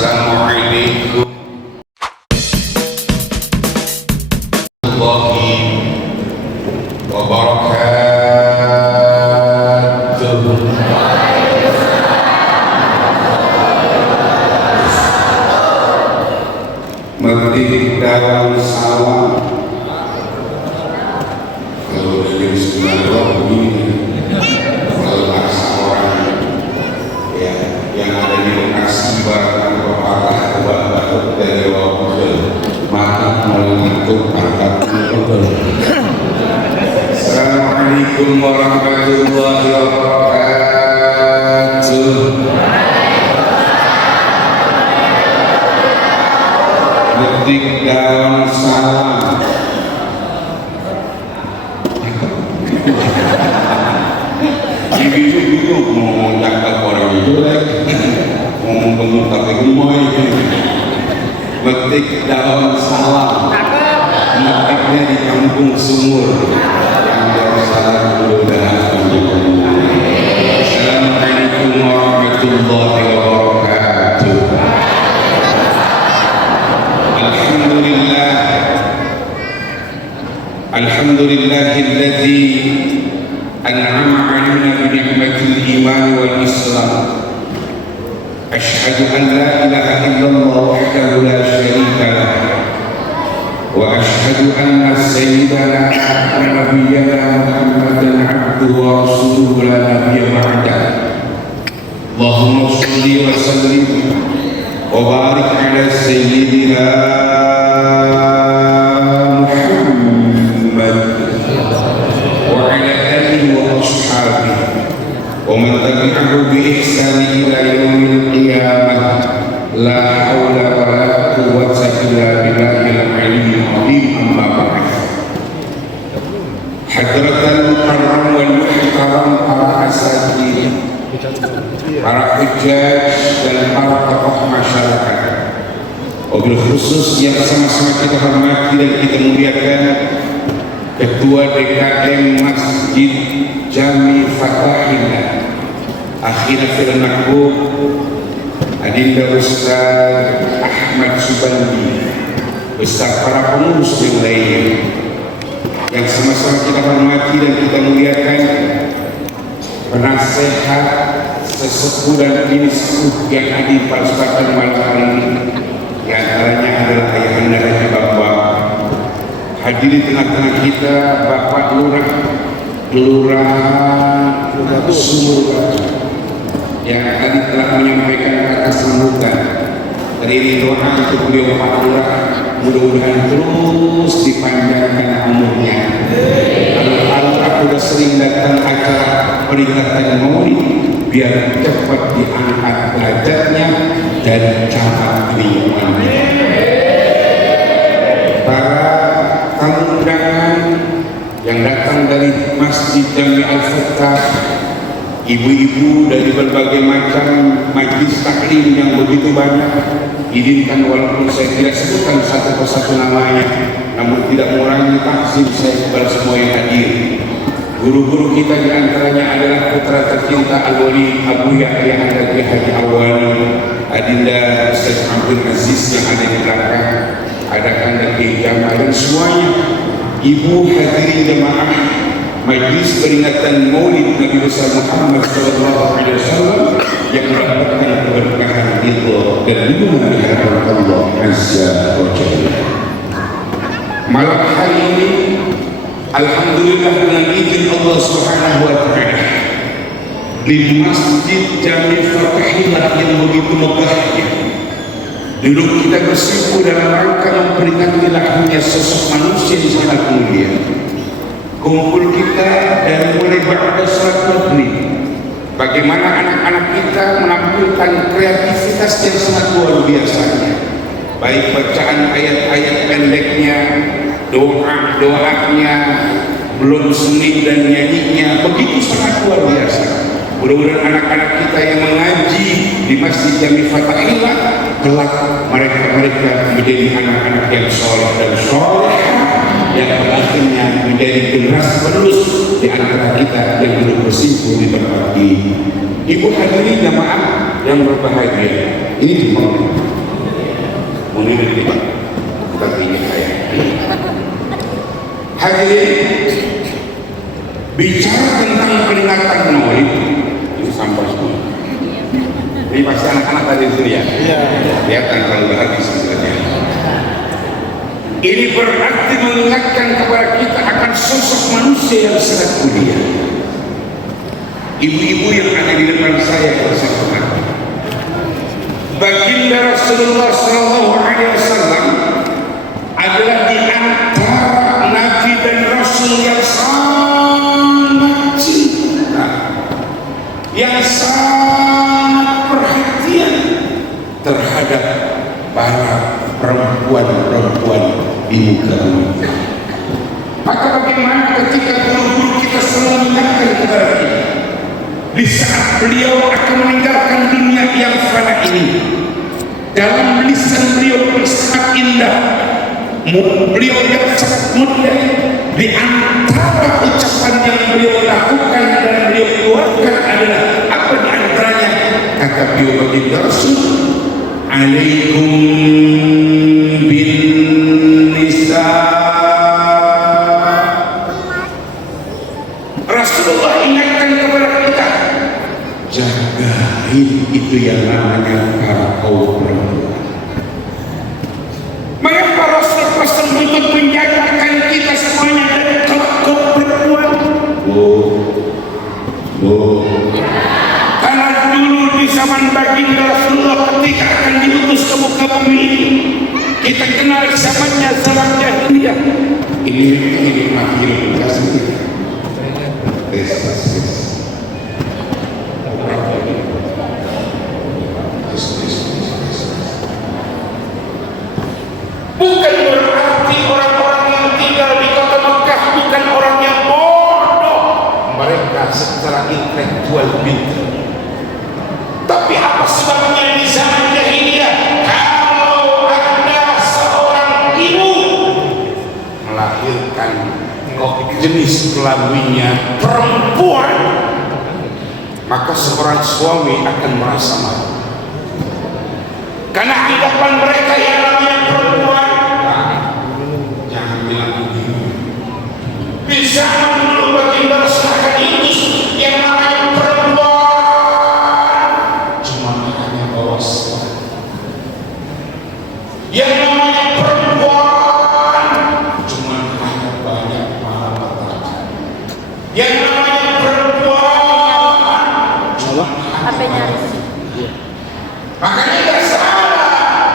Assalamualaikum warahmatullahi wabarakatuh. Merdeka dalam salam. Kalau dari sebuah ini kalau paksa orang ya yang ada di lokasi barang pepatah batuk dari waktu maka mengantuk angkat betul. Assalamualaikum warahmatullahi wabarakatuh. Detik dalam salam. Ibu mau cakap orang itu ngomong gemuk tapi gemoy. Detik dalam salam. Letaknya di kampung Sumur. Yang Darussalam mudah-mudahan. Assalamualaikum warahmatullahi wabarakatuh. Alhamdulillahilladzi an'ama 'alaina bi ni'matil iman wal islam. Asyhadu an la ilaha illallah wahdahu la syarika lah. Wa asyhadu anna sayyidana wa nabiyyana Muhammadan 'abduhu wa rasuluhu la nabiyya ba'dah. Allahumma shalli wa sallim wa barik 'ala sayyidina ومن تبعه بإحسان إلى يوم القيامة لا حول ولا قوة إلا بالله العلي العظيم. أما بعد حضرة المكرم والمحترم para asatidz, para hujjaj dan para tokoh masyarakat, wabil khusus yang sama-sama kita hormati dan kita muliakan Ketua DKM Masjid Jami Fatahillah Akhirah Fil Mahbub Adinda Ustaz Ahmad Subandi beserta para pengurus yang lainnya yang sama-sama kita hormati dan kita muliakan, penasehat sesepuh dan bini sepuh yang hadir pada kesempatan malam hari ini, di antaranya adalah ayahanda Haji Bapak hadir di tengah-tengah kita Bapak Lurah Kelurahan Sumur yang tadi telah menyampaikan kata sambutan. Tadi doa untuk beliau Pak Lurah, mudah-mudahan terus dipanjangkan umurnya. Kalau aku sudah sering datang acara peringatan Maulid, biar cepat diangkat derajatnya dan cabang keilmuannya. Para tamu undangan yang datang dari Masjid Jami Al-Fatah, ibu-ibu dari berbagai macam majlis taklim yang begitu banyak, izinkan walaupun saya tidak sebutkan satu persatu namanya, namun tidak mengurangi takzim saya kepada semua yang hadir. Guru-guru kita diantaranya adalah putra tercinta Al-Wali Abu Yahya Haji Awali, Adinda Ustaz Abdul Aziz yang ada di belakang, ada Kanda Jamal dan semuanya. Ibu hadirin jemaah majlis peringatan Maulid Nabi besar Muhammad SAW yang mendapatkan keberkahan itu dan lindungan Allah Azza wa Jalla. Malam hari ini, alhamdulillah dengan izin Allah Subhanahu wa Ta'ala, di Masjid Jami Fatahillah yang begitu megahnya, dulu kita bersimpuh dalam rangka memperingati lahirnya sosok manusia yang sangat mulia. Kumpul kita dari mulai ba'da salat maghrib, bagaimana anak-anak kita menampilkan kreativitas yang sangat luar biasanya, baik bacaan ayat-ayat pendeknya, doa-doanya, belum seni dan nyanyinya, begitu sangat luar biasa. Mudah-mudahan anak-anak kita yang mengaji di Masjid Jami Fatahillah kelak mereka menjadi anak-anak yang soleh dan soleh, yang akhirnya menjadi generasi penerus di antara kita yang dulu bersimpuh di tempat ini. Ibu hadirin jamaah yang berbahagia, Ini Jepang. Ini dari Jepang. Tapi ini saya. Hadirin, bicara tentang peringatan Maulid ini sampah semua. Ini pasti anak-anak tadi di sini ya. Kelihatan kalau udah habis sebenarnya. Ini berarti mengingatkan kepada kita akan sosok manusia yang sangat mulia. Ibu-ibu yang ada di depan saya bersama baginda Rasulullah SAW adalah di antara Nabi dan Rasul yang sangat cinta, yang sangat perhatian terhadap para perempuan-perempuan di muka bumi. Maka bagaimana ketika guru-guru kita selalu mengingatkan kepada kita di saat beliau akan meninggalkan dunia yang fana ini, dalam lisan beliau yang sangat indah, beliau yang sangat mulia, di antara ucapan yang beliau lakukan dan beliau keluarkan adalah apa di antaranya? Kata beliau baginda Rasul, alaikum bin nisa. Rasulullah ingatkan kepada kita, jagain itu yang namanya para kaum perempuan. Mengapa Rasul untuk menjagakan kita semuanya dari kaum perempuan? Karena dulu di zaman baginda Rasulullah ketika akan diutus ke muka bumi ini, kita kenal zamannya zaman jahiliyah. Ini makhluk kasih kita. Bukan berarti orang-orang yang tinggal di kota Mekah bukan orang yang bodoh. Mereka secara intelektual pintar. Tapi apa sebabnya di zaman jahiliyah kalau ada seorang ibu melahirkan jenis kelaminnya perempuan, maka seorang suami akan merasa malu. Karena anggapan mereka yang namanya perempuan, jangan bilang begitu. Di zaman dulu baginda Rasul akan diutus yang namanya perempuan, cuma hanya bawa suara. Yang namanya perempuan, cuma hanya banyak malapetaka. Yang namanya perempuan, cuma hanya banyak. Makanya tidak salah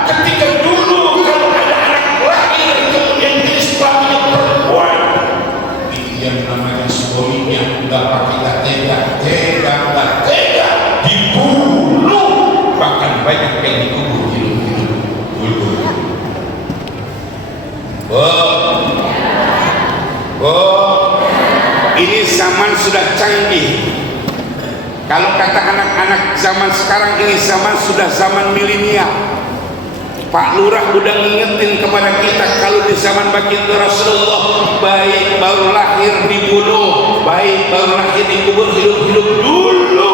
ketika dulu kalau ada anak lahir kemudian jenis kelaminnya perempuan, yang namanya suaminya nggak pakai tega dibunuh, bahkan banyak yang dikubur hidup-hidup. Ini zaman sudah canggih. Kalau kata anak-anak zaman sekarang ini sudah zaman milenial. Pak Lurah udah ngingetin kepada kita kalau di zaman baginda Rasulullah bayi baru lahir dibunuh, bayi baru lahir dikubur hidup-hidup dulu.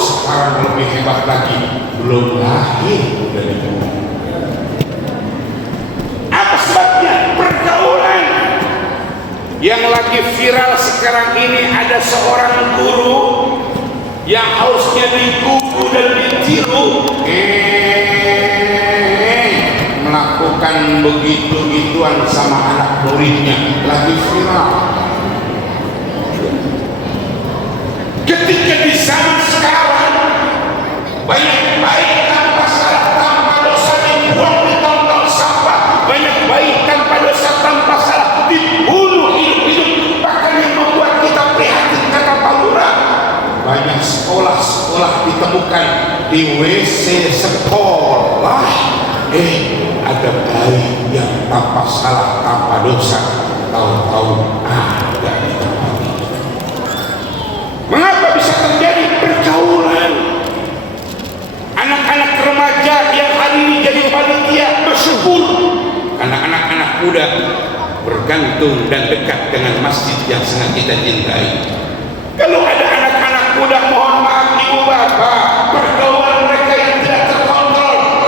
Sekarang lebih hebat lagi, belum lahir udah dibunuh. Apa sebabnya? Pergaulan. Yang lagi viral sekarang ini ada seorang guru yang harusnya dikuku dan ditiru, melakukan begitu-gituan sama anak muridnya, lagi viral. Ketika di zaman sekarang banyak bayi tanpa salah tanpa dosa dibuang di tong-tong sampah, banyak bayi tanpa dosa tanpa salah dibunuh hidup-hidup, bahkan yang membuat kita prihatin kata Pak Lurah, banyak sekolah-sekolah ditemukan di WC sekolah ada bayi yang tanpa salah tanpa dosa, tahu-tahu ada di tempat itu. Mengapa bisa terjadi? Pergaulan. Anak-anak remaja yang hari ini jadi panitia bersyukur karena anak-anak muda bergantung dan dekat dengan masjid yang sangat kita cintai. Kalau ada anak-anak muda, mohon maaf ibu bapak, pergaulan mereka yang tidak terkontrol,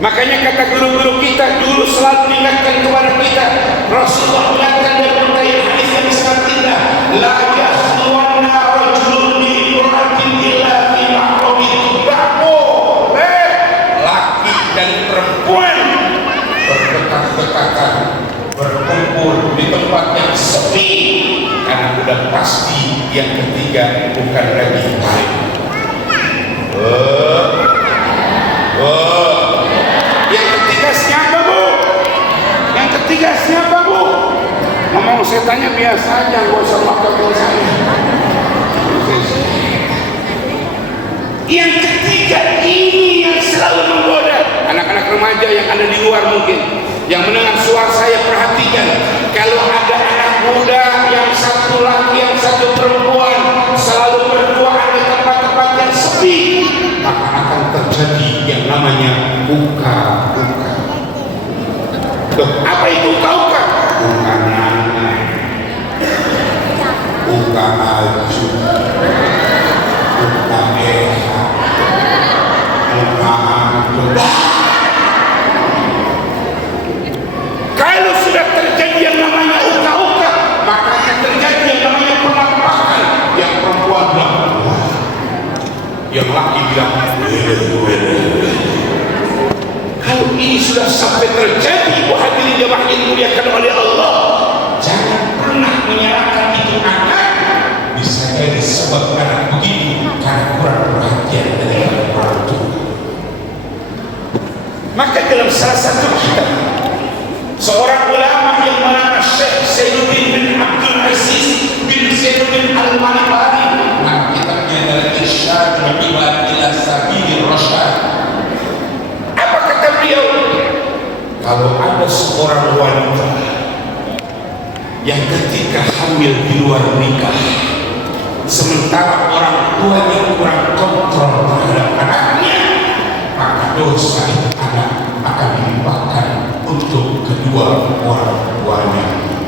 Makanya kata guru-guru kita dulu selalu ingatkan kepada kita, Rasulullah ingatkan dan berkata hadis yang sangat indah, la yahluwanna rajulun bi imra'atin illa fi mahramin. Tak boleh laki dan perempuan berdekat-dekatan, berkumpul di tempat yang sepi, karena sudah pasti yang ketiga bukan lagi baik. Yang ketiga siapa, Bu? Yang ketiga siapa, Bu? Ngomong saya tanya biasa aja, gak usah makhluk saya. Yang ketiga ini yang selalu menggoda anak-anak remaja yang ada di luar mungkin, yang mendengar suara saya, perhatikan. Kalau ada anak muda yang satu laki yang satu perempuan selalu berdua di tempat-tempat yang sepi, maka akan terjadi yang namanya buka-buka. Loh, apa itu buka-buka? Buka nana, buka aju, buka eha, buka antum. Kalau sudah terjadi yang namanya uka-uka, maka akan terjadi yang namanya penampakan. Yang perempuan bilang, yang laki bilang, kalau ini sudah sampai terjadi, ibu hadirin jemaah yang dimuliakan oleh Allah, jangan pernah menyalahkan itu anak. Bisa jadi sebab anak begini karena kurang perhatian dari orang tua. Maka dalam salah satu kitab, seorang ulama yang bernama Syekh Zainuddin bin Abdul Aziz bin Zainuddin Al-Malibari, nah kitabnya adalah Irsyad Ibad ila Sabilir Rasyad. Apa kata beliau? Kalau ada seorang wanita yang ketika hamil di luar nikah, sementara orang tuanya kurang kontrol terhadap anaknya, maka dosa anak akan dilimpahkan untuk kedua orang tuanya.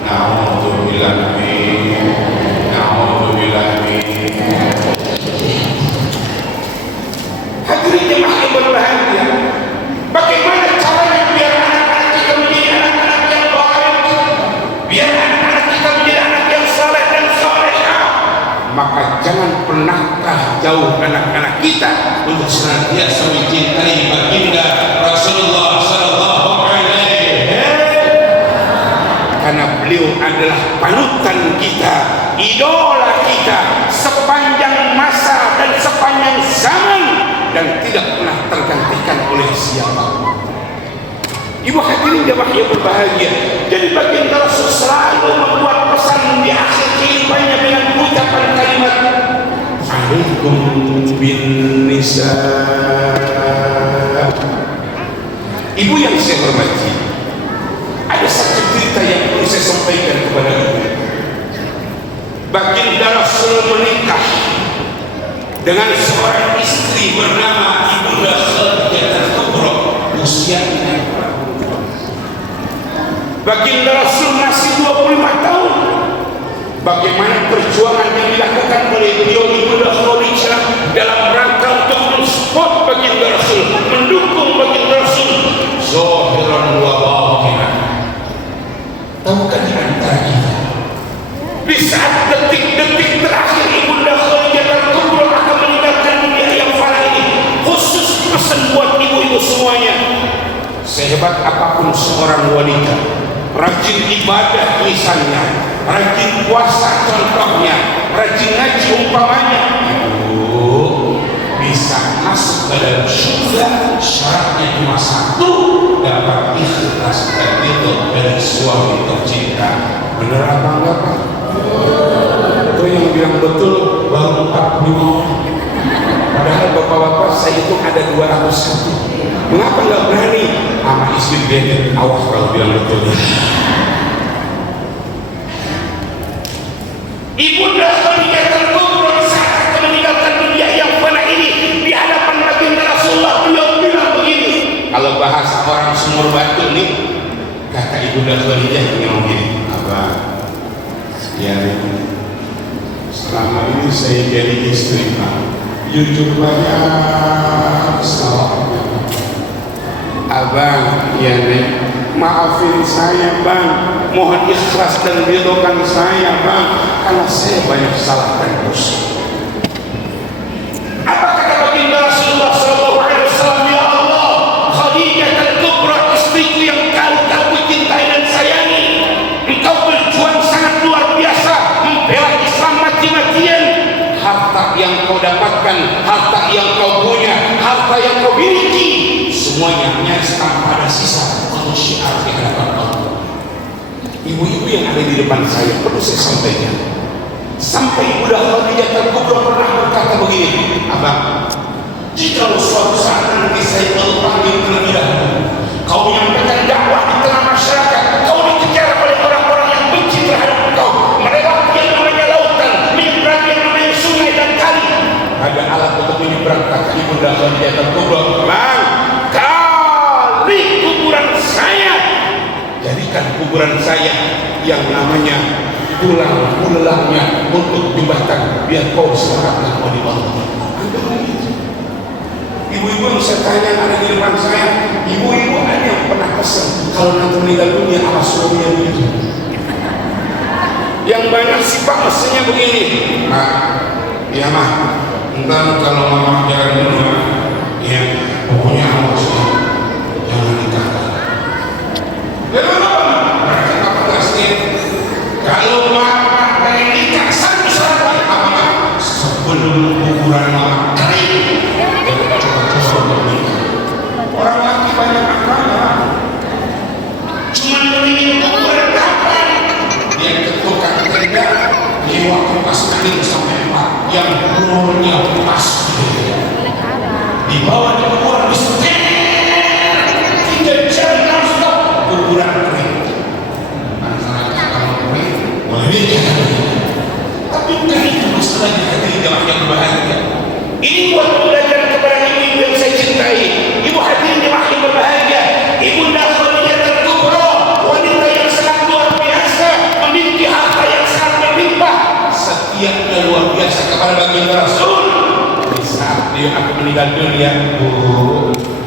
Na'udzubillah min, na'udzubillah min. Hadirin jemaah yang berbahagia, bagaimana caranya biar anak-anak kita menjadi anak-anak yang baik, biar anak-anak kita menjadi anak yang saleh dan salehah? Maka jangan pernahkah jauh anak-anak kita untuk senantiasa mencintai baginda Rasulullah sallallahu alaihi wasallam, karena beliau adalah panutan kita, idola kita sepanjang masa dan sepanjang zaman, dan tidak pernah tergantikan oleh siapa. Ibu hadirin jemaah yang berbahagia, jadi baginda Rasul selalu membuat pesan di akhir kehidupannya dengan ucapan kalimat alaikum bin nisa. Ibu yang saya hormati, ada satu cerita yang perlu saya sampaikan kepada ibu. Baginda Rasul menikah dengan seorang istri bernama Ibunda Khadijah Kubra, usianya. Baginda Rasul masih 25 tahun. Bagaimana perjuangan yang dilakukan oleh beliau Ibunda Khadijah dalam rangka untuk mensupport baginda Rasul, mendukung baginda Rasul zahiran wa batinan. Tahukah di antara kita, di saat detik-detik terakhir Ibunda Khadijah Kubra akan meninggalkan dunia yang fana ini, khusus pesan buat ibu-ibu semuanya, sehebat apapun seorang wanita, rajin ibadah misalnya, rajin puasa contohnya, rajin ngaji umpamanya, ibu bisa masuk ke dalam surga, syaratnya cuma satu, dapat ikhlas dan ridho dari suami tercinta. Benar apa enggak, Pak? Itu yang bilang betul baru 45. Padahal bapak-bapak saya itu ada 201. Mengapa nggak berani sama istri dia? Awas kalau bilang betul. Ibunda Khadijah Kubra saat meninggalkan dunia yang fana ini, di hadapan baginda Rasulullah beliau bilang begini. Kalau bahasa orang sumur batu nih, kata Ibunda Khadijah yang begini, apa? Ya, selama ini saya jadi istri, Pak, jujur banyak salahnya. Abang, ya Neng, maafin saya Bang, mohon ikhlas dan ridhokan saya Bang, karena saya banyak salah dan dosa. Apa kata baginda Rasulullah SAW? Ya Allah, Khadijah al-Kubra, istriku yang kau cintai dan sayangi, engkau berjuang sangat luar biasa membela Islam mati-matian. Harta yang kau dapatkan, harta yang kau punya, harta yang kau miliki, semuanya nyaris tanpa ada sisa untuk syiar di hadapan Allah. Ibu-ibu yang ada di depan saya perlu saya sampaikan. Sampai Ibu Khadijah al-Kubra pernah berkata begini, Abang, jika suatu saat nanti saya panggil terlebih dahulu, kau menyampaikan dakwah di tengah masyarakat, kau dikejar oleh orang-orang yang benci terhadap engkau, melewati yang namanya lautan, menyeberangi yang namanya sungai dan kali, ada alat untuk menyeberang, kata Ibu Khadijah al-Kubra, Bang, kali kuburan saya, jadikan kuburan saya yang namanya tulang bulangnya untuk jembatan, biar kau selamatkan oleh Allah. Ibu-ibu yang saya tanya ada di depan saya, ibu-ibu ada yang pernah pesan kalau nanti meninggal dunia apa suaminya begitu? Yang banyak sih Pak mesinnya begini, Pak, iya Mah, entar kalau mama jalan dulu ya, pokoknya awas ya, jangan nikah. Lalu apa? Mereka apa pasti kalau mama pengen nikah satu syarat apa? Sebelum kuburan mama kering, coba nikah. Orang laki banyak akalnya, cuma ingin kuburan kapan? Dia ketukang tenda, nyewa kulkas kering sampai 4 yang umurnya pas, dibawa di kuburan di setir, 3 jam non-stop kuburan kering. Tapi bukan itu masalahnya, hadirin jemaah yang berbahagia. Ini buat pembelajaran kepada ibu-ibu yang saya cintai. Ibu hadirin jemaah yang berbahagia, Ibunda Khadijah al-Kubra, wanita yang sangat luar biasa, memiliki harta yang sangat berlimpah, setiapnya luar biasa kepada baginda Rasul. Di saat dia akan meninggal dunia,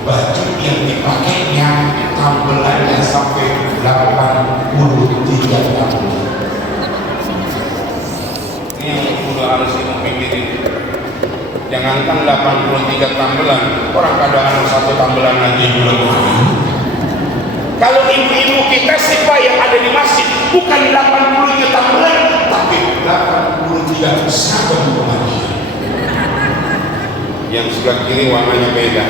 baju yang dipakainya tambelannya sampai 83 tambelan. Yang udah harus kita pikirin, jangankan 83 tambelan, orang kadang satu tambelan aja juga. Kalau ibu-ibu kita sih Pak yang ada di masjid bukan 83 tambelan, tapi 83 seragam pengajian. Yang sebelah kiri warnanya beda,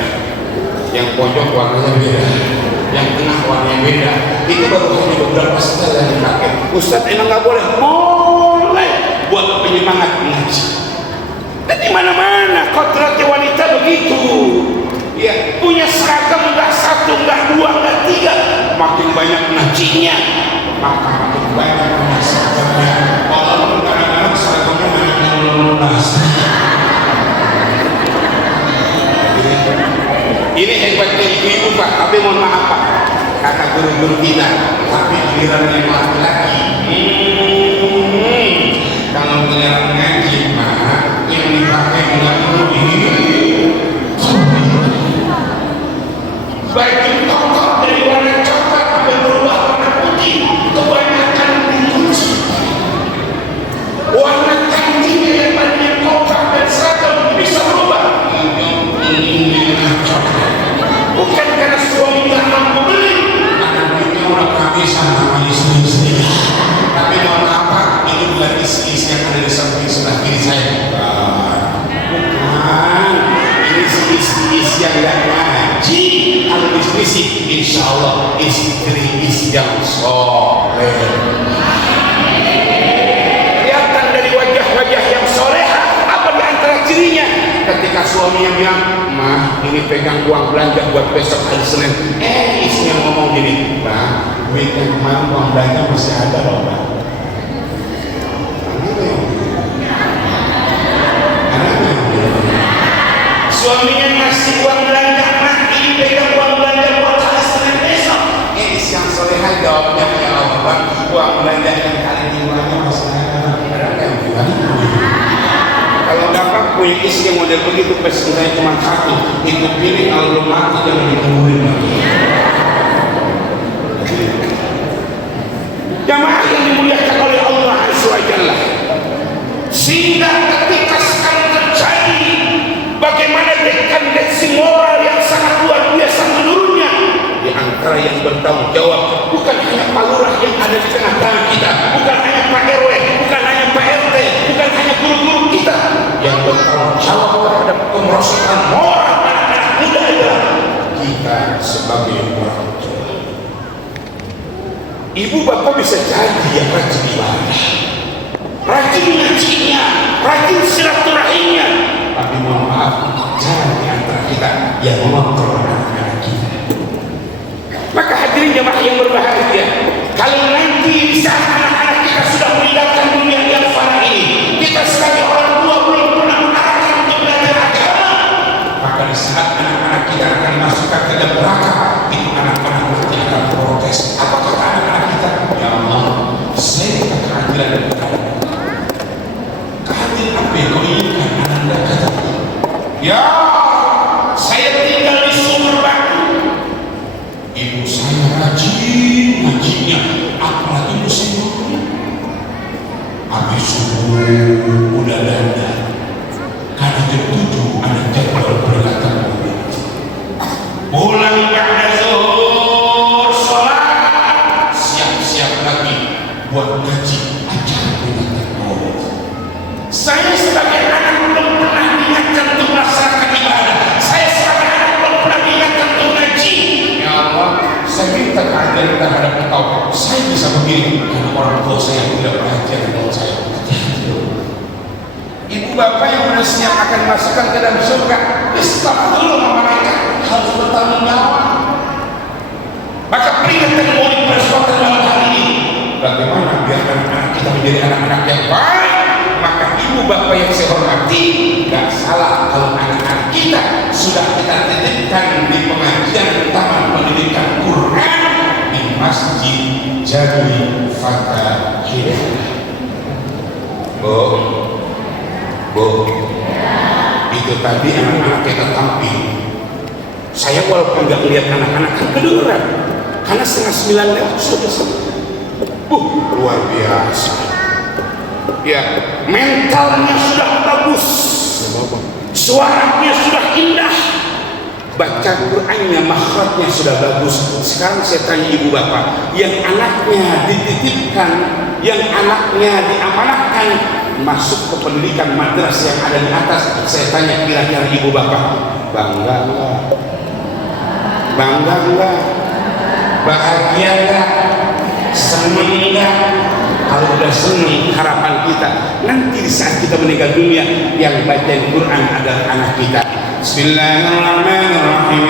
yang pojok warnanya beda, yang tengah warnanya beda. Itu baru hanya beberapa setel yang dipakai. Ustaz emang nggak boleh? Boleh, buat penyemangat ngaji. Dan di mana-mana kodratnya wanita begitu. Ya, punya seragam enggak 1, enggak 2, enggak 3. Makin banyak ngajinya, maka makin banyak punya seragamnya. Walaupun kadang-kadang seragamnya banyak yang lunas. Ini hebatnya ibu-ibu Pak, tapi mohon maaf Pak, kata guru-guru kita, tapi giliran yang laki-laki. Kalau giliran ngaji Pak, yang dipakai enggak perlu ini. Baju kotor dari warna coklat sampai berubah warna putih, kebanyakan dicuci. Warna kancingnya yang tadinya kotor dan seragam bisa berubah. Ini coklat. Bukan karena suami nggak mampu beli, karena duitnya udah kehabisan sama istri-istri. Tapi mohon apa? Ini bukan isi-isi yang ada di samping sebelah kiri saya. Bukan. Ini isi-isi yang nggak ngaji. Kalau diskusi, insya Allah istri yang soleh. Kelihatan dari wajah-wajah yang soleha. Apa di antara cirinya? Ketika suaminya bilang, Mah, ini pegang uang belanja buat besok hari Senin. Istrinya ngomong gini, Bang, duit yang kemarin uang belanja masih ada loh, Bang. Suaminya ngasih uang belanja, Mah, ini pegang uang belanja buat hari Senin besok. Siang soleha jawabnya, ya Allah, Bang, uang belanja yang kali ini uangnya masih ada. Ada yang bilang, kalau Bapak punya punya istri yang model begitu, pesannya cuma satu, itu pilih kalau belum mati jangan ditungguin lagi. Jamaah yang dimuliakan oleh Allah Azza wa Jalla, sehingga ketika sekarang terjadi bagaimana dekandensi moral yang sangat luar biasa menurunnya, di antara yang bertanggung jawab bukan hanya Pak Lurah yang ada di tengah-tengah kita, bukan hanya Pak RW, bukan hanya Pak RT, bukan hanya guru-guru kita, yang bertanggung jawab terhadap kemerosotan moral anak-anak muda adalah kita sebagai orang tua. Ibu bapak bisa jadi yang rajin ibadah, rajin ngajinya, rajin silaturahimnya, tapi mohon maaf, jangan di antara kita yang mengontrol anak-anak kita. Maka hadirin jemaah yang berbahagia, kalau nanti di saat anak-anak kita sudah meninggalkan dunia yang fana ini, kita sebagai orang tua belum pernah mengarahkan untuk belajar agama, maka di saat anak-anak kita akan masukkan ke dalam neraka, itu anak-anak nanti akan protes. Apa kata anak-anak kita? Ya Allah, saya minta keadilan dan keadilan. Keadilan apa yang kau inginkan? Anak-anak kata, ya saya tinggal di sumur batu, ibu saya rajin ngajinya, apalagi musim habis subuh udah dandan, karena jam 7 ada jadwal berangkat mobil, pulang pada zuhur sholat, siap-siap lagi buat ngaji acara berangkat mobil. Saya sebagai anak belum pernah diingatkan untuk melaksanakan ibadah, saya sebagai anak belum pernah diingatkan untuk ngaji. Ya Allah, saya minta keadilan terhadap engkau. Saya bisa begini karena orang tua saya tidak belajar dengan saya. Ibu bapak yang manusia akan masukkan ke dalam surga, stop dulu mereka harus bertanggung jawab. Maka peringatan murid bersuara dalam hal ini, bagaimana biar anak-anak kita menjadi anak-anak yang baik. Maka ibu bapak yang saya hormati, gak salah kalau anak-anak kita sudah kita titipkan di pengajian taman pendidikan Quran di Masjid Jami Fata Hidayah. Bu, itu tadi anak-anak kita tampil. Saya walaupun gak melihat anak-anak kan kedengeran, karena 8:30 lewat sudah sembuh. Luar biasa. Ya, mentalnya sudah bagus, suaranya sudah indah, baca Qur'annya, makhrajnya sudah bagus. Sekarang saya tanya ibu bapak yang anaknya dititipkan, yang anaknya diamanahkan masuk ke pendidikan madrasah yang ada di atas, saya tanya kira-kira ibu bapak bangga enggak? Bangga enggak? Bahagia enggak? Senang enggak? Kalau udah senang, harapan kita nanti di saat kita meninggal dunia yang baca Quran adalah anak kita. Bismillahirrahmanirrahim.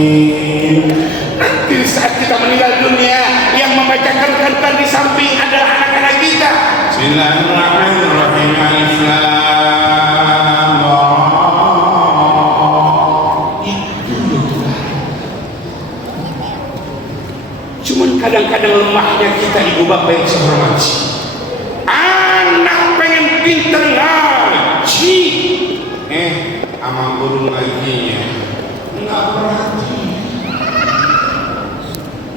Yasin. Nanti di saat kita meninggal dunia yang membacakan Quran di samping adalah anak-anak kita. Bismillahirrahmanirrahim. Alif Lam Ra. Cuman kadang-kadang lemahnya kita ibu bapak yang saya hormati. Anak pengen pinter ngaji, sama guru ngajinya nggak berarti.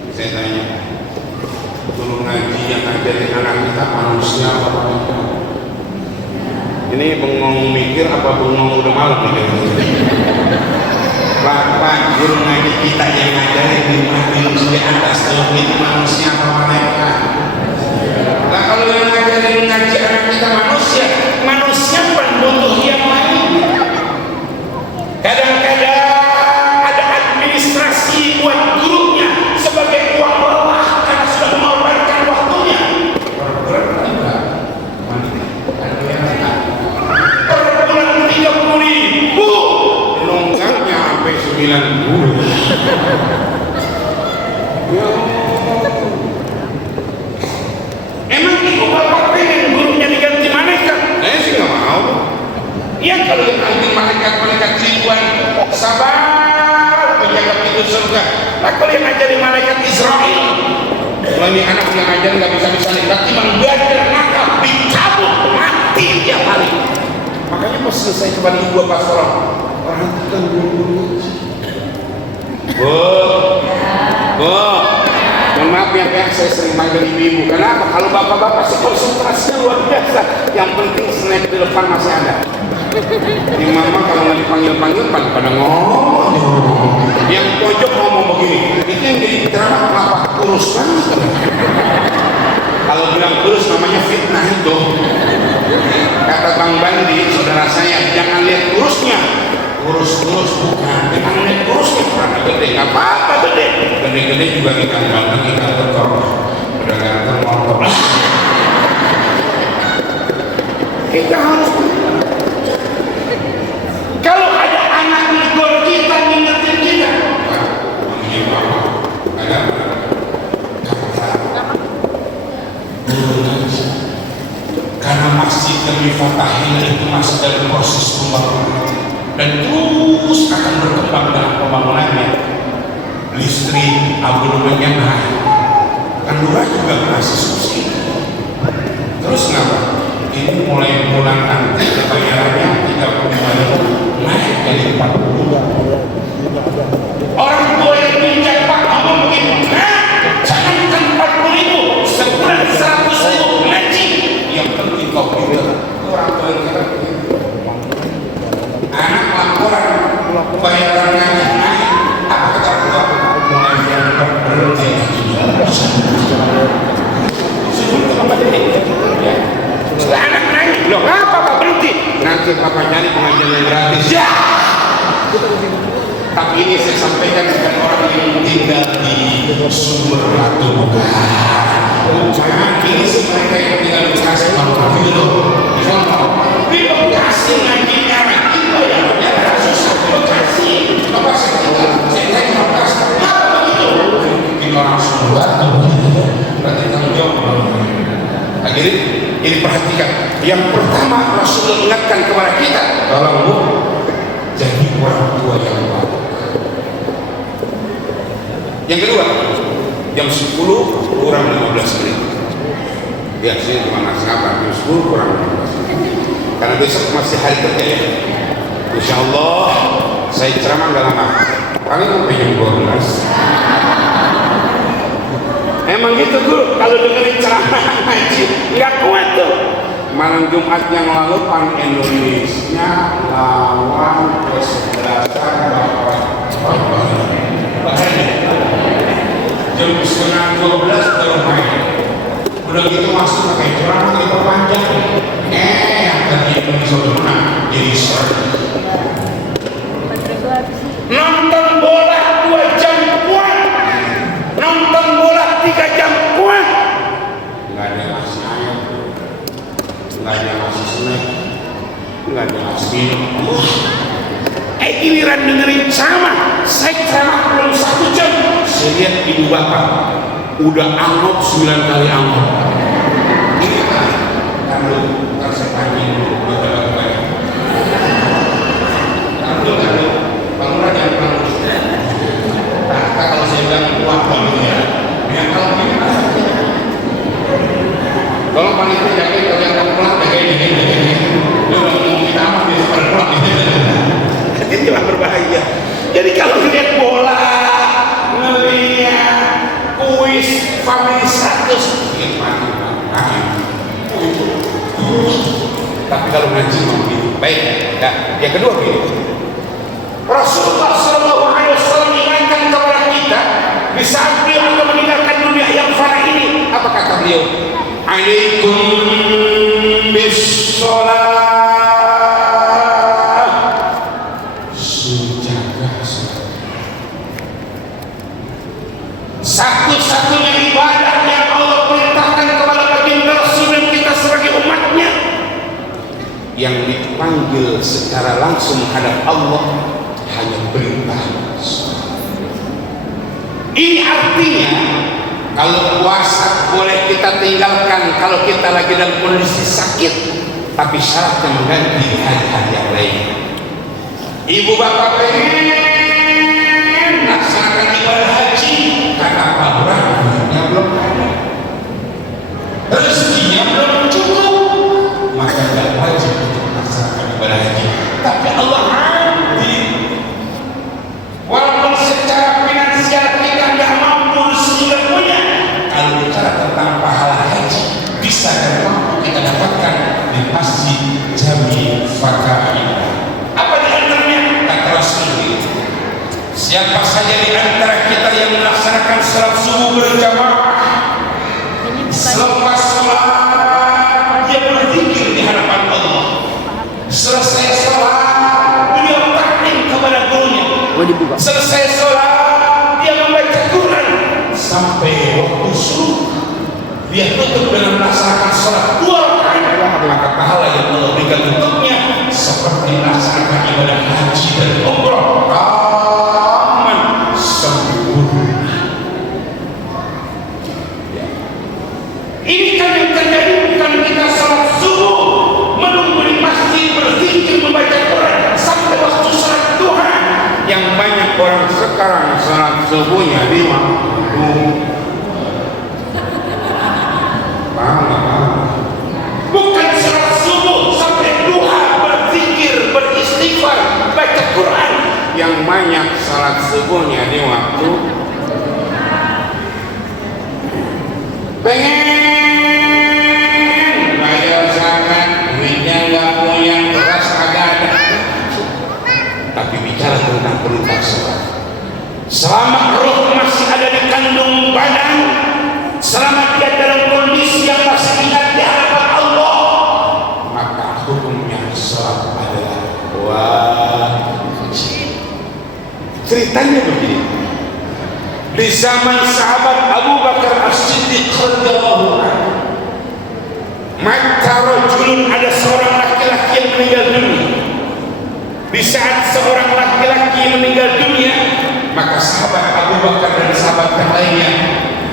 Saya tanya, guru ngaji yang ngajarin anak kita manusia apa mereka? Ini bengong mikir apa bengong udah malam nih? Bapak guru ngaji kita yang ngajarin di atas itu manusia apa mereka? Nah kalau yang ngajarin ngaji anak kita manusia, manusia pun butuh yang lain. Kadang-kadang ada administrasi buat gurunya sebagai uang lelah karena sudah mengorbankan waktunya. Per bulan 30.000, nonggaknya sampai 9 bulan. Ya, emang ibu bapak pengen gurunya diganti malaikat? Saya sih nggak mau. Ya kalau yang ganti malaikat ribuan, sabar menjaga pintu surga. Nah kalau yang ngajarin malaikat Israel, kalau ini anak yang ngajar nggak bisa nih, berarti belajar nakal. dicabut mati dia paling. Makanya pas selesai kembali gua pastoral, orang itu kan guru-guru. Mohon maaf ya, saya sering panggil ibu-ibu. Kenapa? Kalau bapak-bapak sih konsentrasinya luar biasa. Yang penting snack di depan masih ada. Ini mama kalau nggak dipanggil-panggil pada ngomong. Yang pojok ngomong begini. Itu yang jadi ceramah kenapa kurus banget. Kalau bilang kurus namanya fitnah itu. Kata Bang Bandi, saudara saya, jangan lihat kurusnya. Kurus bukan, jangan lihat kurusnya. Karena gede, nggak apa-apa gede. Gede-gede juga kita ganteng, kita tekor. Udah ganteng, motor. Kita harus. Kalau ada anak negor kita ngingetin kita. Ini mama, ada karena masjid yang difatahin itu masih dalam proses pembangunan dan terus akan berkembang dalam pembangunannya. Listrik, abonemennya naik, kan lurah juga masih subsidi. Terus kenapa? Ini mulai bulan nanti bayarannya 35 naik jadi 40. Orang tua yang pinjam Pak ngomong begini, jangan kan 40.000 sebulan 100.000 ngaji. Yang penting kau pintar. Orang tua yang kata anak laporan bayaran ngaji naik, apa kata orang tua? Mulai jangan berhenti setelah anak naik, loh ngapa Pak berhenti? Nanti Papa cari pengajian yang gratis ya. Tapi ini saya sampaikan dengan orang yang tinggal di Sumber Batu Bukan ini sih mereka yang tinggal di Bekasi Bangka gitu. Di Bekasi ngajinya itu yang berjalan susah di Bekasi. Bapak saya tinggal, saya naik ke Bekasi. Kenapa begitu? Bikin orang Sumber Batu. Berarti tanggung jawab. Akhirnya ini perhatikan. Yang pertama Rasulullah ingatkan kepada kita, tolong Bu, jadi orang tua yang baik. Yang kedua, jam 10 kurang 15 menit. Ya, sini cuma nasi kabar, jam 10 kurang 15 menit. Karena besok masih hari kerja ya. Insya Allah saya ceramah nggak lama. Kami sampai jam 12. Emang gitu tuh, kalau dengerin ceramah ngaji nggak kuat tuh. Malam Jumat yang lalu Pan Indonesia lawan kesebelasan jam setengah 12 baru main. Udah gitu masuk pakai ceramah diperpanjang. Yang tadi Indonesia udah menang jadi seret. Nonton bola 2 jam kuat, nonton bola 3 jam kuat. Nggak ada ngasih ayam, nggak ada ngasih snack, nggak ada ngasih minum. Giliran dengerin sama, saya ceramah belum 1 jam. Saya lihat ibu bapak udah anggot 9 kali anggot. Ini kan, kalau saya tanya dulu, bapak-bapak. Kalau jangan pulang terus. Nah, kalau saya bilang kuat gitu ya. Yang kalau ini kalau panitia jaga kalau yang kamu pulang jaga ini. Lu nggak mau kita apa dia pada pulang ini cuma berbahaya. Jadi kalau lihat bola, ngelihat kuis family 100, tapi kalau ngaji mau begitu. Baik. Nah, yang kedua begini. Rasulullah SAW ingatkan kepada kita di saat beliau akan meninggalkan dunia yang fana ini. Apa kata beliau? Alaikum bis sholat. Satu-satunya ibadah yang Allah perintahkan kepada baginda Rasul dan kita sebagai umatnya, yang dipanggil secara langsung menghadap Allah hanya perintah. Ini artinya kalau puasa boleh kita tinggalkan kalau kita lagi dalam kondisi sakit, tapi syaratnya mengganti hari-hari yang lain. Ibu bapak pengen laksanakan ibadah haji, kata Pak Burhan belum ada, rezekinya belum cukup. Selesai sholat dia membaca Quran sampai waktu subuh. Dia tutup dengan melaksanakan sholat 2 rakaat, maka pahala yang Allah berikan untuknya seperti melaksanakan ibadah haji dan umrah aman sempurna. Ini kan yang terjadi, bukan kita sholat subuh menunggu di masjid berzikir membaca Quran sampai waktu sholat duha. Yang banyak orang sekarang sholat subuhnya di waktu bukan sholat subuh sampai duha berzikir beristighfar baca Quran. Yang banyak sholat subuhnya di waktu pengen bayar zakat, duitnya nggak punya, beras agak ada. Tapi bicara tentang perintah sholat, selama roh masih ada di kandung badan, selama dia dalam kondisi yang masih ingat di hadapan Allah, maka hukumnya sholat adalah wajib. Ceritanya begini, di zaman sahabat Abu Bakar As-Siddiq radhiyallahu anhu, maka rajulun, ada seorang laki-laki yang meninggal dunia. Di saat seorang laki-laki meninggal dunia, maka sahabat Abu Bakar dan sahabat yang lainnya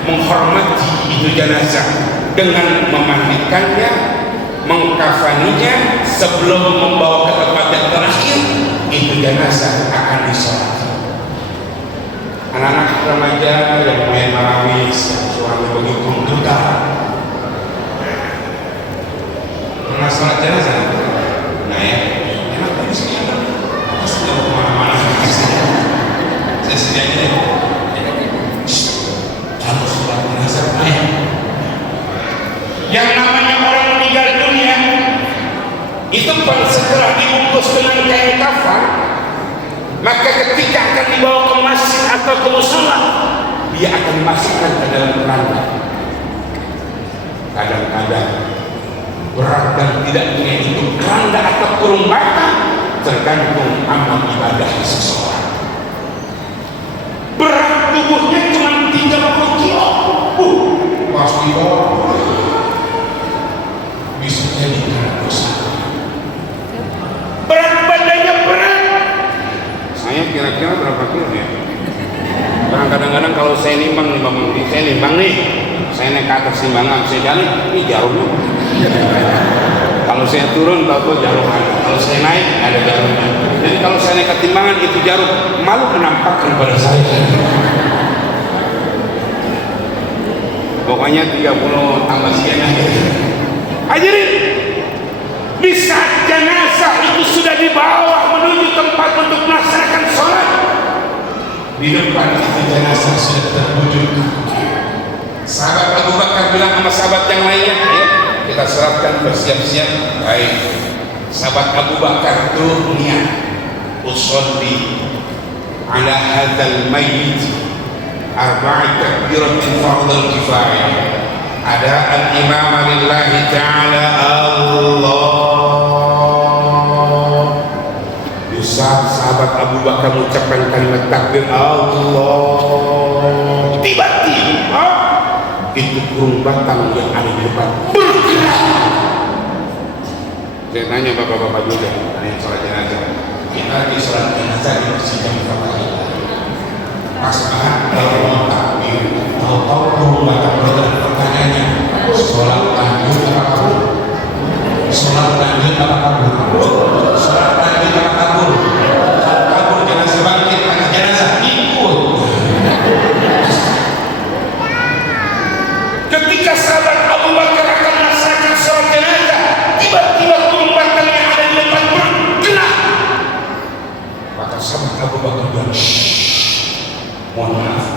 menghormati itu jenazah dengan memandikannya, mengkafaninya, sebelum membawa ke tempat yang terakhir. Itu jenazah akan disolatkan. Anak-anak remaja yang main marawis, suaranya begitu menggegar, pernah sholat jenazah? Nah ya, enak tadi sekian. Saya mau kemana-mana. Saya sedianya deh. Kalau sholat jenazah lain, yang namanya orang meninggal dunia itu pun setelah dibungkus dengan kain kafan, maka ketika akan dibawa ke masjid atau ke musala, dia akan dimasukkan ke dalam keranda. Kadang-kadang berat dan tidaknya itu keranda atau kurung bata tergantung amal ibadah seseorang. Berat tubuhnya cuma 30 kilo, pasti bisa jadi karena dosa. Berat badannya berat. Saya kira-kira berapa kilo ya? Kadang-kadang kalau saya nimbang nih, saya naik ke atas timbangan, saya jalan, ini jarumnya. Kalau saya turun, tahu jarum ada. Kalau saya naik, ada jarumnya. Jadi kalau saya naik ke timbangan, itu jarum, malu menampakkan pada saya. Pokoknya 30 tambah sekian aja. Hadirin, di saat jenazah itu sudah dibawa menuju tempat untuk melaksanakan sholat, di depan itu jenazah sudah terwujud. Sahabat Abu Bakar bilang sama sahabat yang lainnya, ya, kita serapkan, bersiap-siap. Baik, sahabat Abu Bakar itu niat usolli ala hadzal mayyit arba'i takbiratin fardhu kifayah ada'an imama lillahi ta'ala. Allah. Di saat sahabat Abu Bakar mengucapkan kalimat takbir Allah, tiba-tiba itu kurung batang yang ada di depan bergerak. Saya tanya bapak-bapak juga, ada yang sholat jenazah. Kita di sholat jenazah di masjid yang Fatahillah. Pas banget kalau mau takbir, tahu-tahu kurung batang bergerak. Pertanyaannya, sholat lanjut apa kabur? Sholat lanjut apa kabur? Sholat lanjut apa kabur? Kabur jenazah bangkit, karena jenazah ikut. Ketika sahabat Abu Bakar akan melaksanakan sholat jenazah, tiba-tiba kurung batang yang ada di depan bergerak. Maka sahabat Abu Bakar bilang, mohon maaf,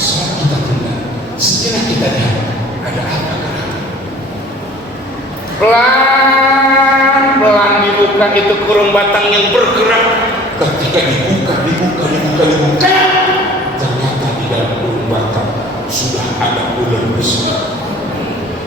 sholat kita tunda. Sejenak kita lihat ada apa? Pelan-pelan dibuka itu kurung batang yang bergerak. Ketika dibuka, ternyata di dalam kurung batang sudah ada ular besar.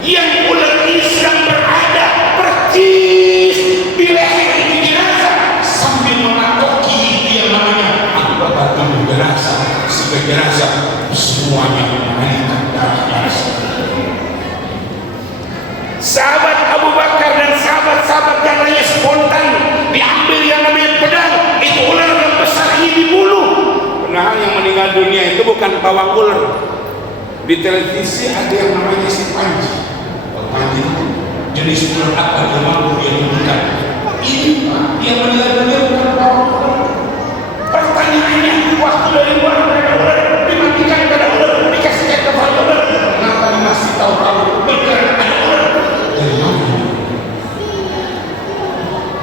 Yang ular ini sedang berada persis di leher jenazah sambil memakoki yang namanya Abu Bakar jenazah, si jenazah semuanya mengalirkan darah. Sahabat Abu Bakar dan sahabat-sahabat yang lainnya spontan diambil yang namanya pedang. Itu ular yang besar ini dibunuh. Padahal yang meninggal dunia itu bukan pawang ular. Di televisi ada yang namanya si Panji. Panji jenis ular apa yang mampu dia tunjukkan? Ini yang meninggal dunia bukan pawang ular. Pertanyaannya, waktu dari luar ada ular, dimatikan pada ular, dikasihkan kepada ular. Kenapa masih tahu-tahu bergerak ada ular?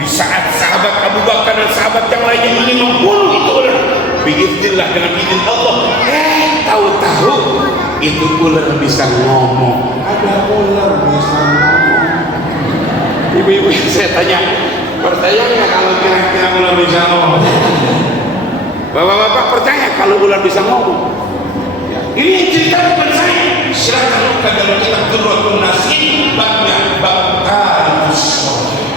Di saat sahabat Abu Bakar dan sahabat yang lainnya ingin membunuh itu ular, biiznillah dengan izin Allah, tahu-tahu itu ular bisa ngomong. Ada ular bisa ngomong. Ibu-ibu saya tanya, percaya nggak kalau kira-kira ular bisa ngomong? Bapak-bapak percaya kalau ular bisa ngomong? Ini cerita bukan saya. Silakan buka dalam kitab Durratun Nasim babnya bab Tarifus Shalihin.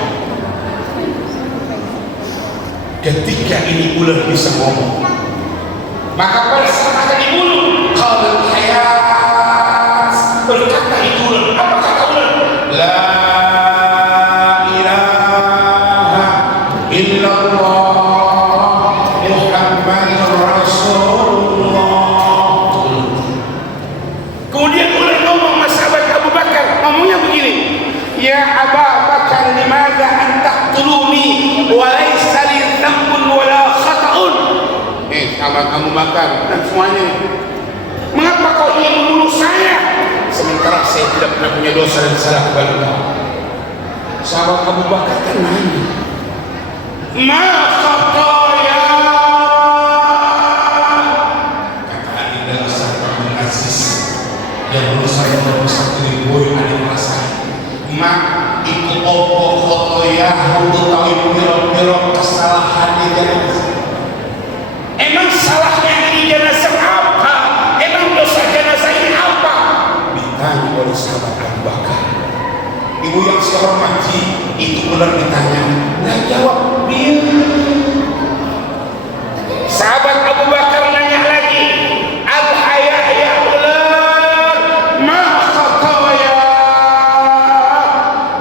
Ketika ini ular bisa ngomong, maka pada saat akan dibunuh, qalal hayat, berkata itu ular. Apa kata ular? La ilaha illallah Muhammadur Rasulullah. Kemudian ular ngomong sama sahabat Abu Bakar, ngomongnya begini, ya Abu Bakar, limadha antaqtuluni wa laysa li dhanbun wala khata'un. Sahabat Abu Bakar dan semuanya, mengapa kau ingin membunuh saya sementara saya tidak pernah punya dosa dan salah kepada kau? Sahabat Abu Bakar kan nanya, ma khataya? Kata adinda besar Abdul Aziz yang berusaha membesar dari boy adik merasa, mak ikut opo khataya utawi piro-piro kesalahan di jenazah. Emang salahnya ini jenazah apa? Emang dosa jenazah ini apa? Ditanya oleh sahabat Abu Bakar. Ibu yang saya hormati, itu ular ditanya, nggak jawab dia. Sahabat Abu Bakar nanya lagi, al-haya ya ular, ma khataya?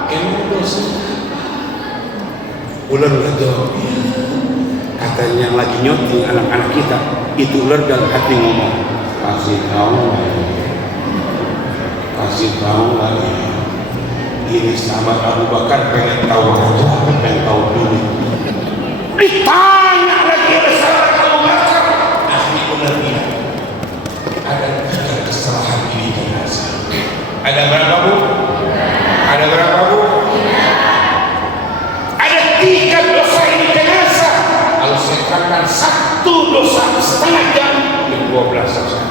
Emang dosa? Ular nggak jawab. Katanya yang lagi nyoti anak-anak kita, itu ular dalam hati ngomong, kasih tahu lagi. Ini sahabat Abu Bakar pengen tahu aja, pengen tahu dulu. Ditanya lagi oleh sahabat Abu Bakar, ahli ular ini ada 3 kesalahan ini jenazah. Ada berapa bu? Ada berapa bu? Ada 3 dosa ini jenazah. Kalau saya katakan 1 dosa setengah jam, 12 dosa.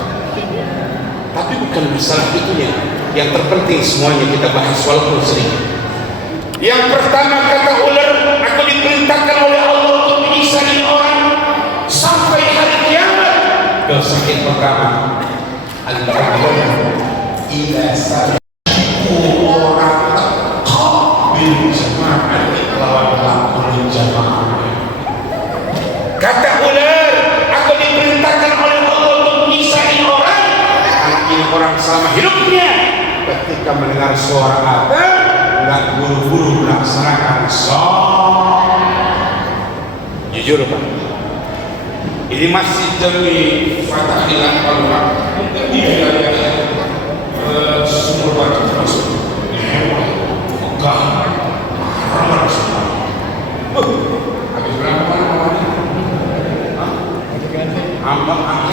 Tapi bukan masalah itunya. Yang terpenting semuanya kita bahas walaupun sedikit. Yang pertama kata ular, aku diperintahkan oleh Allah untuk menyiksa orang sampai hari kiamat. Dosa yang pertama, al-ta'awun ila sariku orang taqab bil jama'ah lawan lakon jamaah. Kata ular, aku diperintahkan oleh Allah untuk menyiksa orang. Anak ini orang selama hidupnya ketika mendengar suara azan nggak buru-buru melaksanakan sholat. Jujur Pak, ini masih demi Fatahillah Allah mungkin di wilayah Sumur Batu termasuk Mekah, Haram semua. Habis berapa lama?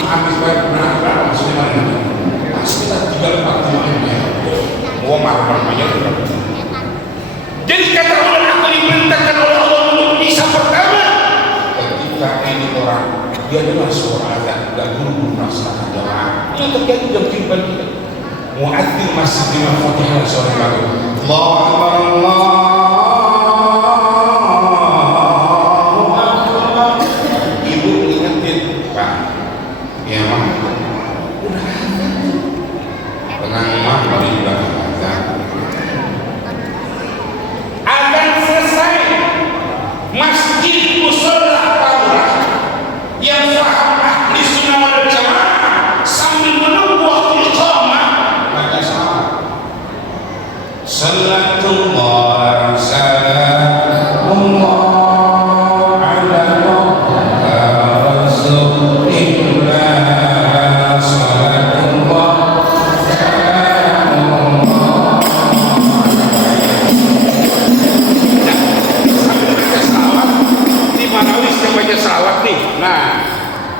Habis berapa maksudnya? Sekitar 3-4 bulan. Jadi kata ular, aku diperintahkan oleh Allah untuk bisa pertama ketika ini orang dia dengar suara azan dan buru-buru melaksanakan jamaah. Ini terjadi dalam kehidupan kita. Muadzin masjid di Fatihah sore baru. Allahu Akbar, Allahu Akbar. Ibu ingetin Pak, ya Mak, udah tenang Mak, paling belakang azan. Azan selesai, masjid musola Taurah yang sah ahli sunnah wal jamaah sambil menunggu waktu iqamah baca salawat. Salatullah salamullah ala rasulillah salatullah salamullah. Di Manawis yang baca salawat nih. Nah,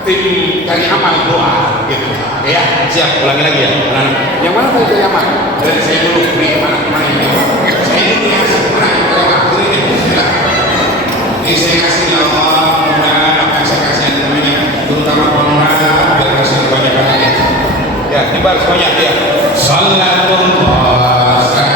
tim cari amal doa gitu ya. Siap, ulangi lagi ya. Nah, yang mana tadi cari amal? Dari saya dulu nih, mana ini? Saya dulu ya, ini saya kasih Allah, mudah-mudahan apa yang saya kasih namanya, terutama pemenang biar kasih banyak banyak. Ya, tiba semuanya ya. Salatullah salam.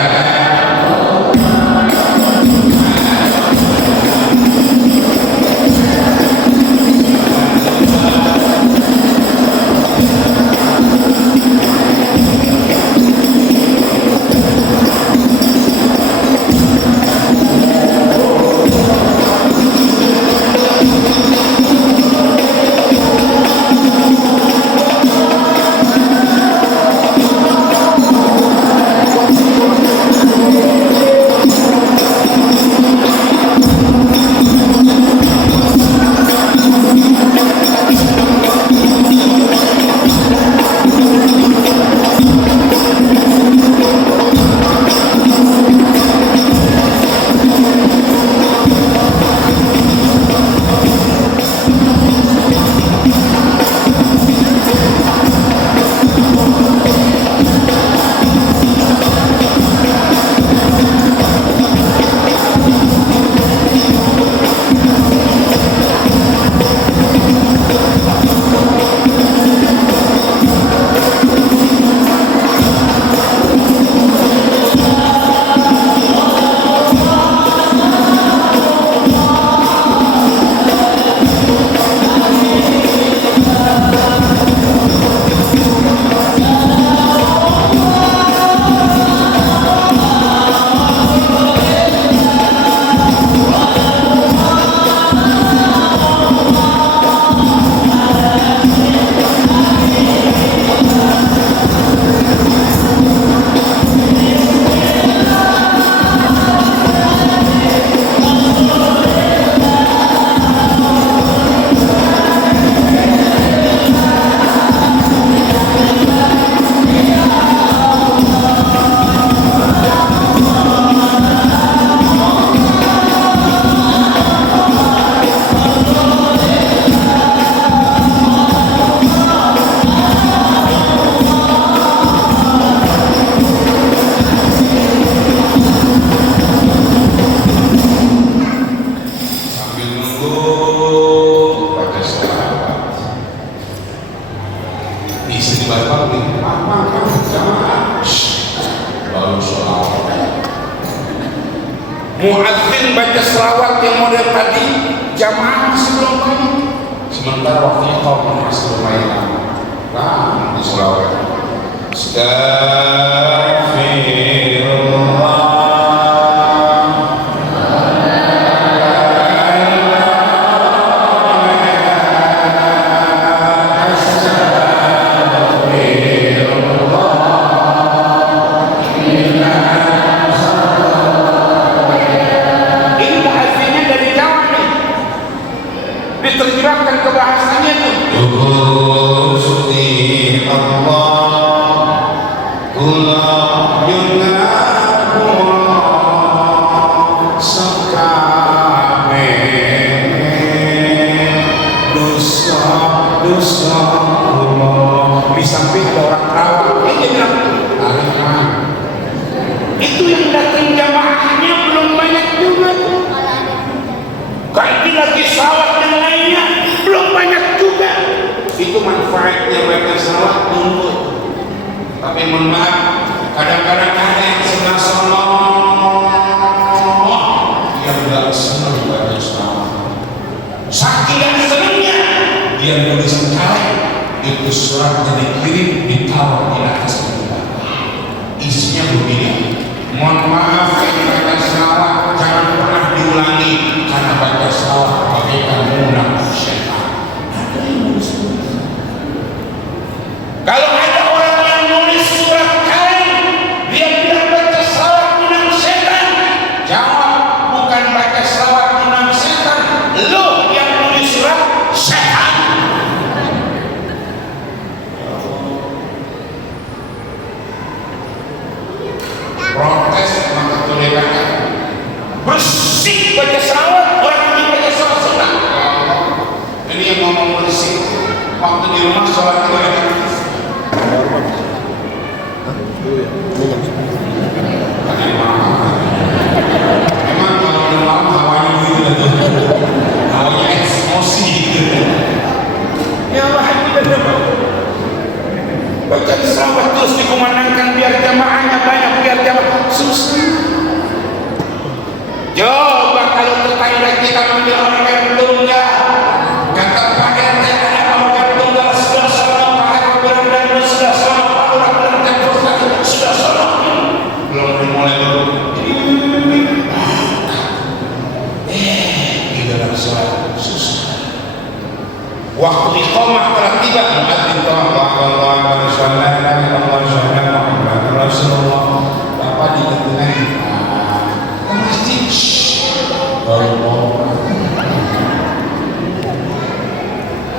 Muadzin baca selawat yang model tadi, jamaah masih belum banyak. Sementara waktunya kalau masih lumayan lama di selawat. Astaghfirullah. Diterjemahkan ke bahasanya tuh. Gusti Allah, kula yunakullah sekame dosa Allah. Di samping ada orang rawat, ini bilang itu yang datang jamaahnya belum banyak juga. Kalau lagi salawat yang lainnya belum banyak juga. Itu manfaatnya baca salawat tunggu. Tapi mohon maaf, kadang-kadang ada yang senang salawat, dia nggak senang baca salawat. Saking yang senangnya, dia nulis karet, itu suratnya dikirim, ditaruh di atas meja. Isinya begini. Mohon maaf yang baca salawat jangan pernah diulangi karena baca salawat bagaikan munafik syaitan. Ada yang waktu di rumah sholat itu enak. Emang kalau di malam hawanya gitu tuh, hawanya emosi gitu. Ya Allah, baca selawat terus dikumandangkan biar jamaahnya banyak, biar jamaah susah. Coba kalau tetangga kita manggil orang yang tunggal, kata Pak RT ada orang yang tunggal sudah sana, Pak RT berandang sudah sana, Pak orang berandang sudah sana, belum dimulai dulu. Di dalam sholat susah. Waktu iqamah telah tiba, muadzin telah Allah Rasulullah. Bapak di tengah ke masjid.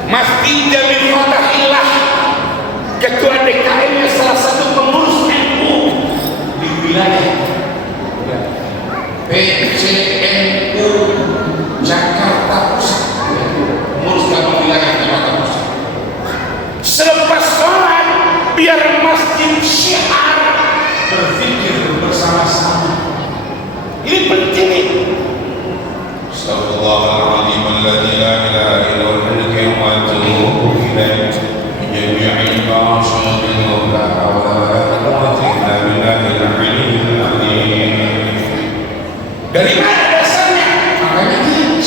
Masjid Jami Fatahillah, ketua DKM-nya salah satu pengurus NU di wilayah PCNU Jakarta Pusat, pengurus cabang wilayah Jakarta Pusat. Selepas sholat biar masjid syiar berpikir bersama-sama. Ini penting ini. Astagfirullahaladzim alladzi la ilaha illa huwal hayyul qayyum wa atubu ilaih min jami'il ma'asyihi wa la hawla wa la quwwata illa billahil aliyyil azim. Dari mana dasarnya? Makanya ini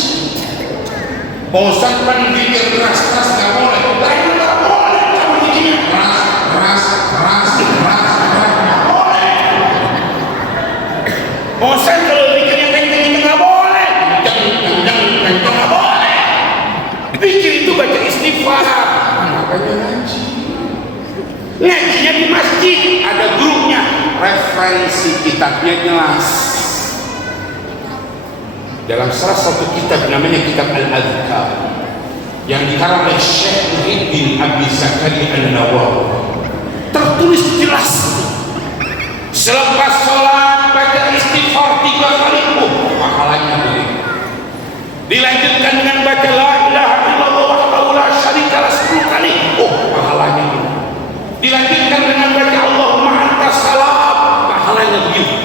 Pak Ustaz kan pikir keras-keras nggak boleh. Lain nggak boleh. Kamu bikinnya keras nggak boleh. Pak Ustaz kalau bikinnya kenceng nggak boleh. Kenceng nggak boleh. Pikir itu baca istighfar. Makanya ngaji. Ngajinya di masjid, ada gurunya. Referensi kitabnya jelas. Dalam salah satu kitab namanya kitab Al-Adhkar yang dikarang oleh Syekh Muhyiddin Abi Zakaria An-Nawawi, tertulis jelas selepas sholat baca istighfar 3 kali, pahalanya ini. Dilanjutkan dengan baca la ilaha illallah wahdahu la syarikalah 10 kali, pahalanya ini. Dilanjutkan dengan baca Allahumma antas salam, pahalanya begitu.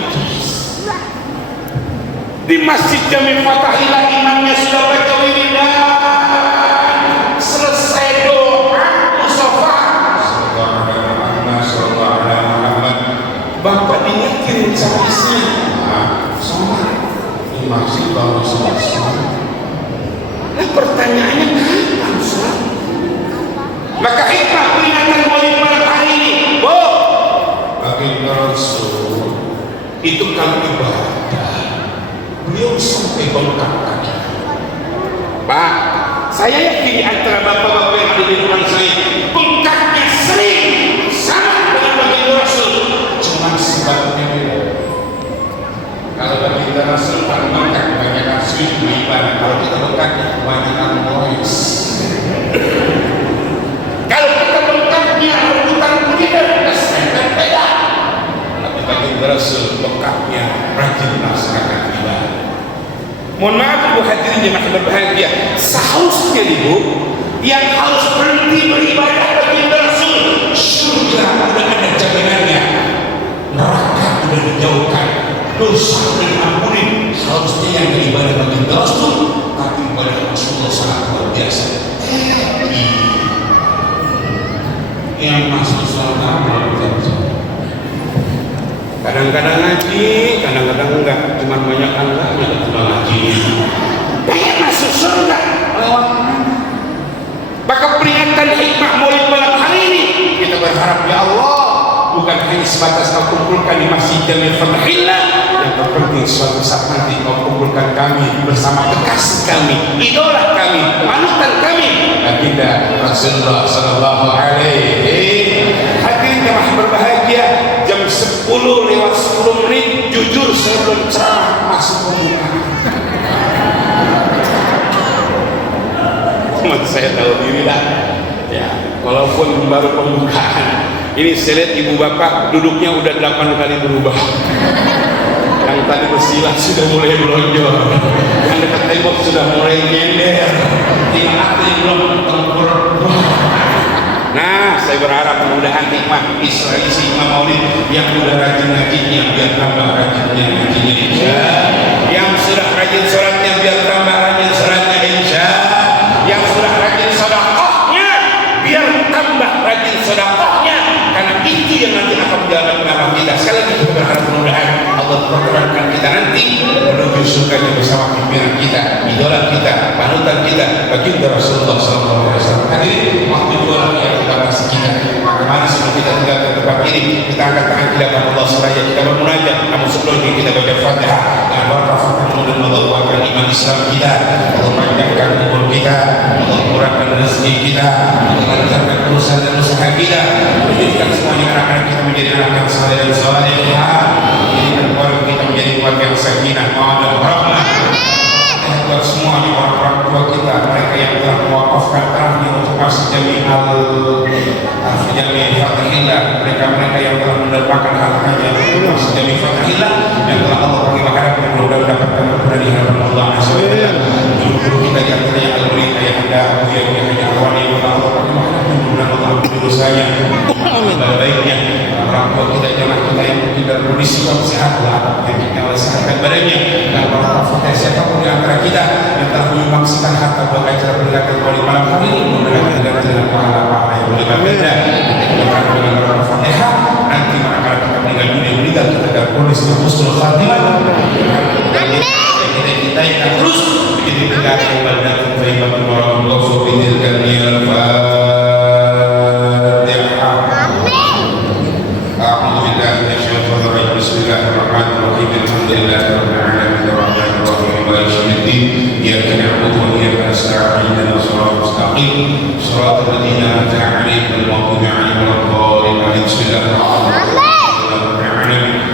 Di Masjid Jami Fatahillah imamnya sudah baca wiridan, selesai doa musafa sallallahu alaihi Muhammad, bapak diingetin sama istri, sama di masjid baru selesai. Nah pertanyaannya kenapa Ustaz? Maka hikmah peringatan Maulid malam hari ini, baginda Rasul itu kalau ibadah beliau sampai bengkak kaki. Pak, saya yakin di antara bapak-bapak yang ada di depan saya bengkaknya sering sama dengan baginda Rasul, cuma sebabnya beda. Kalau baginda Rasul kalau bengkak kebanyakan sweet beribadah, kalau kita bengkaknya kebanyakan noise. Kalau kita bengkaknya rebutan kuliner, kesentet beda. Tapi baginda Rasul bengkaknya rajin melaksanakan ibadah. Mohon maaf ibu hadirin jemaah berbahagia, seharusnya ibu yang harus berhenti beribadah bagi Rasul, surga udah ada jaminannya, neraka udah dijauhkan, dosa udah diampuni. Harusnya yang beribadah bagi Rasul, tapi ibadah Rasulullah sangat luar biasa. Yang masuk surga kadang-kadang ngaji, kadang-kadang enggak, cuma banyak enggaknya cuma ngaji. Pengen masuk surga lewat mana? Maka peringatan hikmah Maulid malam hari ini kita berharap ya Allah bukan hanya sebatas kau kumpulkan di Masjid Jami Fatahillah, yang terpenting suatu saat nanti kau kumpulkan kami bersama kekasih kami, idola kami, panutan kami, baginda Rasulullah sallallahu alaihi. Hadirin jemaah berbahagia, jam 10:10 jujur saya belum ceramah masuk pembukaan. Cuma saya tahu diri lah ya, walaupun baru pembukaan ini saya lihat ibu bapak duduknya udah 8 kali berubah. Yang tadi bersilah sudah mulai melonjor, yang dekat tembok sudah mulai nyender, tinggal aku yang belum tempur. Saya berharap mudah-mudahan nikmat Israel isi Imam Maulid yang udah rajin ngajinya biar tambah rajinnya ngajinya insya. Yang sudah rajin sholatnya biar tambah rajin sholatnya insya. Yang sudah rajin sedekahnya biar tambah rajin sedekahnya, karena itu yang nanti akan menjalankan nama kita. Sekali lagi kita berharap mudah-mudahan Allah memperkenankan kita nanti menuju surganya bersama pimpinan kita, idola kita, panutan kita, baginda Rasulullah SAW. Hadirin, waktu dua yang kita masih kita. Mari sebelum kita tinggal ke tempat ini, kita angkat tangan kita kepada Allah seraya kita bermunajat. Namun sebelum ini kita baca Fatihah dengan barakah dan Allah kuatkan iman Islam kita, Allah panjangkan umur kita, Allah murahkan rezeki kita, Allah lancarkan urusan dan usaha kita, menjadikan semuanya anak-anak kita menjadi anak yang saleh dan salehah, menjadikan keluarga kita menjadi keluarga yang sakinah, mawaddah, warahmah. Buat semuanya orang-orang tua kita, mereka yang telah mewakafkan tanahnya untuk masjid Jami Fatihillah, mereka yang telah mendapatkan hartanya untuk masjid Jami Fatihillah, yang telah Allah bagi makanan yang mudah-mudahan mendapatkan kepada di hadapan Allah SWT. Guru kita yang antaranya al-murid ayah anda Abu Yahya Haji Awani yang telah Allah bagi makanan yang mudah-mudahan Allah beri dosanya baik-baiknya. Orang tua kita, jemaah kita yang tidak kondisi sehat lah, yang kita sehatkan badannya, dan para fatihah siapapun di antara kita yang telah menyumbangsikan harta buat acara peringatan Maulid malam hari ini, mudah-mudahan kita dengan pahala-pahala yang berbeda. Kita berharap dengan para fatihah nanti manakala kita meninggal kita dapat kondisi husnul khatimah. Kita yang terus menjadi negara yang baldatun thayyibatun wa rabbul ghafurur rahim. Bismillahirrahmanirrahim. Alhamdulillahirabbil alamin arrahmanir rahim maliki yaumiddin. Iyyaka na'budu wa iyyaka nasta'in. Ihdinas siratal mustaqim. Shiratal ladzina an'amta 'alaihim ghairil maghdubi 'alaihim waladdallin. Bismillahirrahmanirrahim.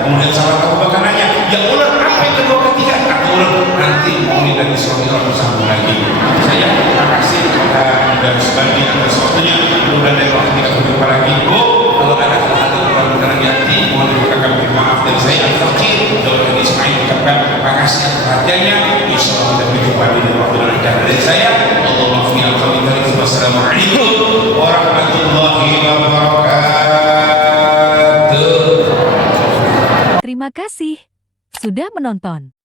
Kemudian sahabat Abu Bakar nanya, ya ular apa yang kedua ketiga? Kata ular, nanti Maulid dan Isra bersambung lagi. Saya terima kasih dan sebagian atas waktunya. Mudah-mudahan dari waktu kita berjumpa lagi. Bu, kalau ada hal-hal kurang-kurang hati, mohon dibukakan maaf dari saya Al-Fakir. Mudah-mudahan Ismail ucapkan terima kasih atas perhatiannya. Insya Allah kita berjumpa di waktu dan acara dari saya. Wassalamualaikum warahmatullahi wabarakatuh. Terima kasih sudah menonton.